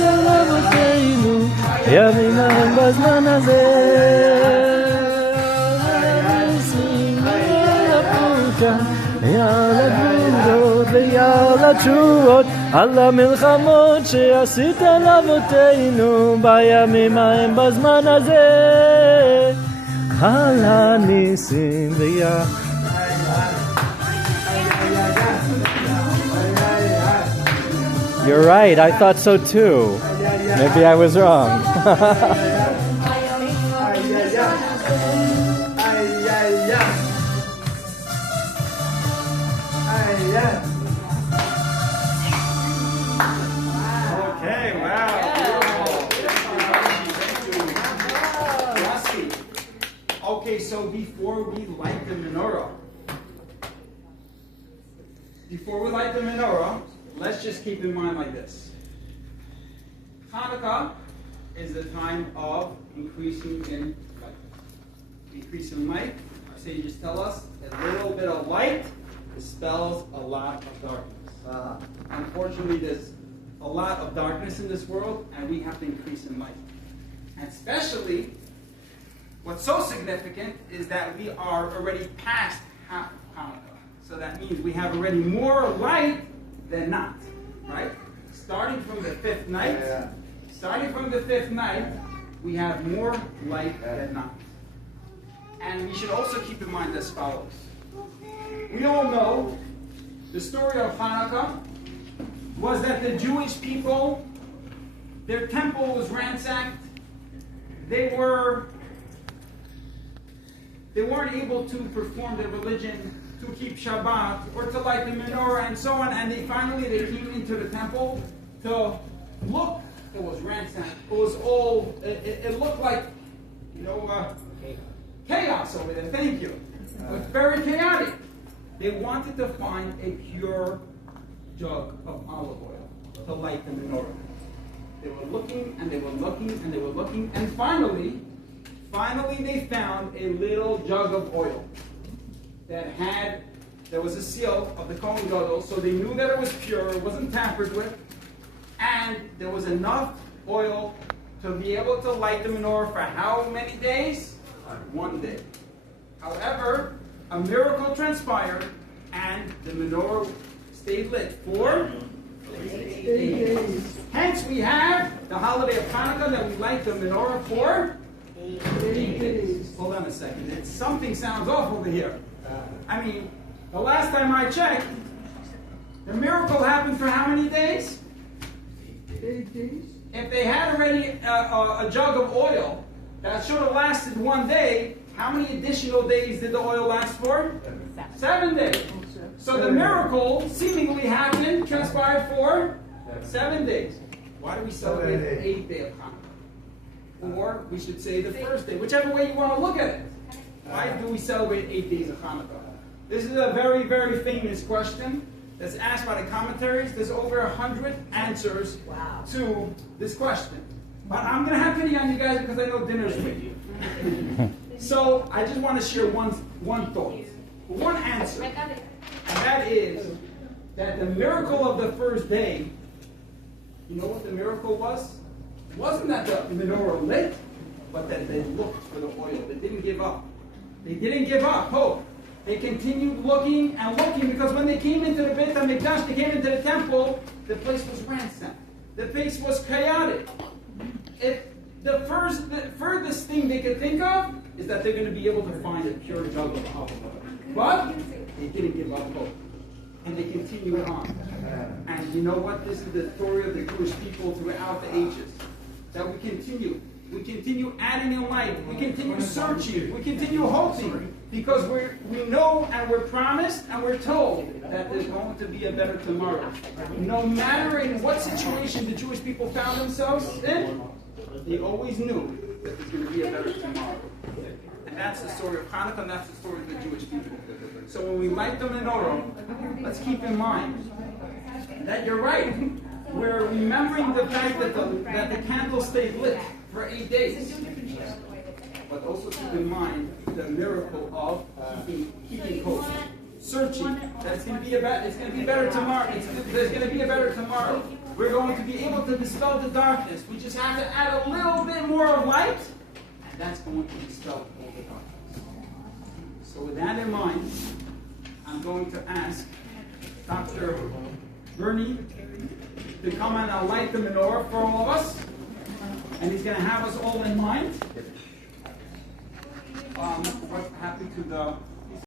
על אבותינו בימים ההם בזמן הזה. על הגבולות ועל התשובות, על המלחמות שעשית לאבותינו בימים ההם בזמן הזה, על הניסים You're right, I thought so too. Maybe I was wrong. Okay, wow. Okay, so before we light the menorah, let's just keep in mind like this. Hannukah is the time of increasing in light. Increase in light, our sages tell us, a little bit of light dispels a lot of darkness. Unfortunately, there's a lot of darkness in this world, and we have to increase in light. And especially, what's so significant is that we are already past half of Hannukah. So that means we have already more light than not, right? Starting from the fifth night, we have more light than not. And we should also keep in mind as follows. We all know the story of Hannukah was that the Jewish people, their temple was ransacked. They weren't able to perform their religion, to keep Shabbat, or to light the menorah, and so on. And they came into the temple to look. It was ransacked. It was all. It looked like, chaos over there. Thank you. It was very chaotic. They wanted to find a pure jug of olive oil to light the menorah. They were looking and they were looking and they were looking, and finally they found a little jug of oil there was a seal of the Kohen Gadol, so they knew that it was pure, it wasn't tampered with, and there was enough oil to be able to light the menorah for how many days? 1 day. However, a miracle transpired, and the menorah stayed lit for 8 days. Hence, we have the holiday of Hannukah that we light the menorah for 8 days. Hold on a second. Something sounds off over here. I mean, the last time I checked, the miracle happened for how many days? 8 days. If they had already a jug of oil that should have lasted 1 day, how many additional days did the oil last for? 7 days. So the miracle seemingly happened, transpired for 7 days. Why do we celebrate the 8th day of Hanukkah? Or we should say the first day, whichever way you want to look at it. Why do we celebrate 8 days of Hanukkah? This is a very, very famous question that's asked by the commentaries. There's over 100 answers to this question. But I'm going to have pity on you guys because I know dinner's ready. So I just want to share one thought, one answer. And that is that the miracle of the first day, you know what the miracle was? It wasn't that the menorah lit, but that they looked for the oil. They didn't give up. They didn't give up hope. They continued looking and looking, because when they came into the Beit HaMikdash, they came into the temple, the place was ransacked. The place was chaotic. The furthest thing they could think of is that they're going to be able to find a pure jug of olive oil. But they didn't give up hope. And they continued on. And you know what? This is the story of the Jewish people throughout the ages. That we continue. We continue adding in light. We continue searching. We continue hoping. Because we know and we're promised and we're told that there's going to be a better tomorrow. No matter in what situation the Jewish people found themselves in, they always knew that there's going to be a better tomorrow. And that's the story of Hannukah, and that's the story of the Jewish people. So when we light the menorah, let's keep in mind that you're right. We're remembering the fact that the candle stayed lit for 8 days. But also keep in mind the miracle of keeping hope, searching. That it's going to be better tomorrow. There's going to be a better tomorrow. we're going to be able to dispel the darkness. We just have to add a little bit more of light, and that's going to dispel all the darkness. So with that in mind, I'm going to ask Dr. Bernie to come and light the menorah for all of us. And he's going to have us all in mind. What happened to the